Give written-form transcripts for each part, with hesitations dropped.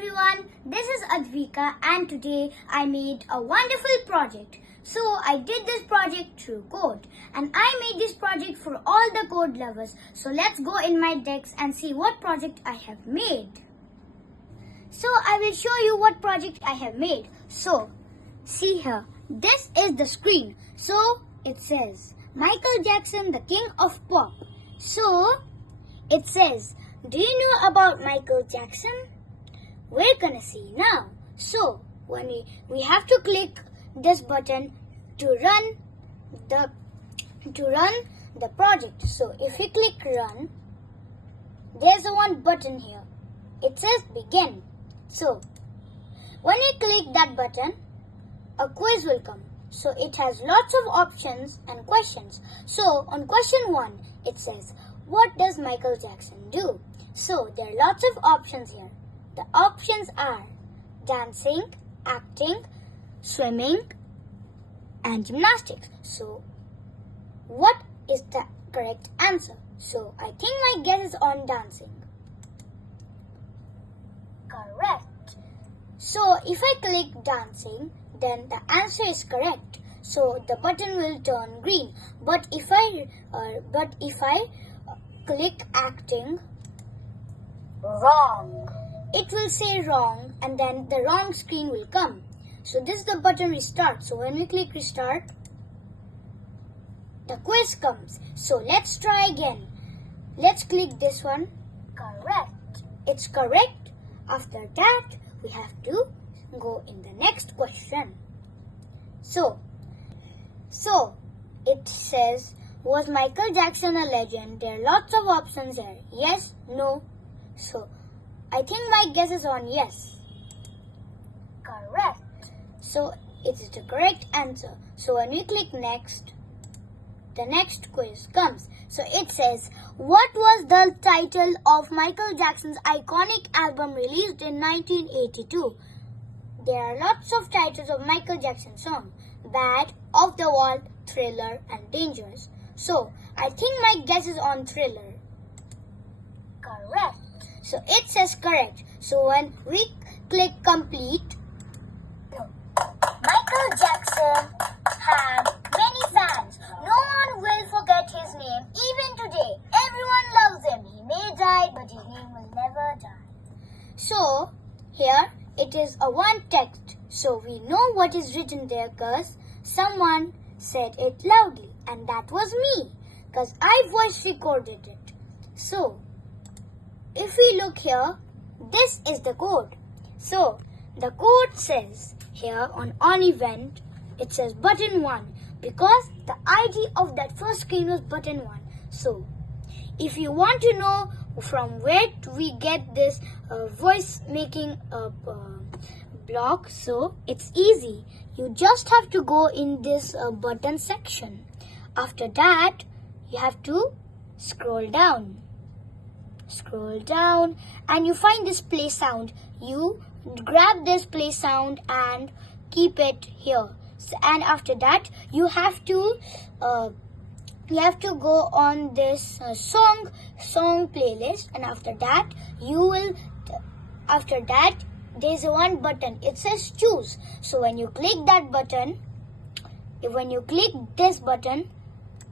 everyone, this is Advika and today I made a wonderful project. So I did this project through code and I made this project for all the code lovers. So let's go in my decks and see what project I have made. So I will show you what project I have made. So see here, this is the screen. So it says Michael Jackson, the king of pop. So it says, do you know about Michael Jackson? We're gonna see now. So when we have to click this button to run the project. So if we click run, there's a one button here. It says begin. So when we click that button, a quiz will come. So it has lots of options and questions. So on question 1, it says, what does Michael Jackson do? So there are lots of options here. The options are dancing, acting, swimming, and gymnastics. So what is the correct answer? So I think my guess is on dancing. Correct. So if I click dancing, then the answer is correct. So the button will turn green. But if I click acting, wrong, it will say wrong and then the wrong screen will come. So this is the button restart. So when we click restart, the quiz comes. So let's try again. Let's click this one. Correct. It's correct. After that, we have to go in the next question. So it says, was Michael Jackson a legend? There are lots of options here. Yes, no. So I think my guess is on yes. Correct. So it is the correct answer. So when we click next, the next quiz comes. So it says, what was the title of Michael Jackson's iconic album released in 1982? There are lots of titles of Michael Jackson songs. Bad, Off the Wall, Thriller, and Dangerous. So I think my guess is on Thriller. Correct. So it says correct. So when we click complete, Michael Jackson had many fans. No one will forget his name even today. Everyone loves him. He may die, but his name will never die. So here it is a one text. So we know what is written there because someone said it loudly, and that was me because I voice recorded it. So if we look here, this is the code. So the code says here on event, it says button 1 because the ID of that first screen was button 1. So if you want to know from where we get this voice making block, so it's easy. You just have to go in this button section. After that, you have to scroll down and you find this play sound. You grab this play sound and keep it here. And after that, you have to go on this song playlist, and after that there's a one button. It says choose. So when you click that button, when you click this button,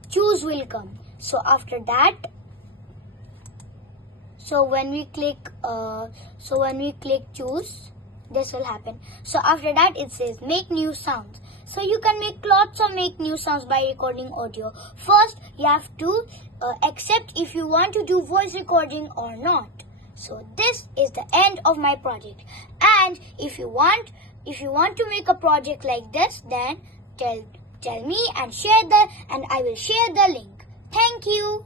choose will come. So after that, so when we click choose, this will happen. So after that, it says make new sounds. So you can make lots of new sounds by recording audio. First, you have to accept if you want to do voice recording or not. So this is the end of my project. And if you want to make a project like this, then tell me and I will share the link. Thank you.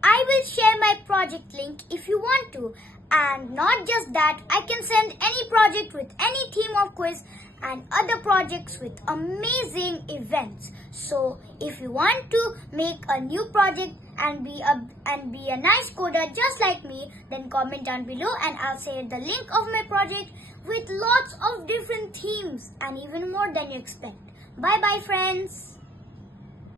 I will share my project link if you want to. And not just that, I can send any project with any theme of quiz and other projects with amazing events. So if you want to make a new project and be a nice coder just like me, then comment down below and I'll share the link of my project with lots of different themes and even more than you expect. Bye bye friends.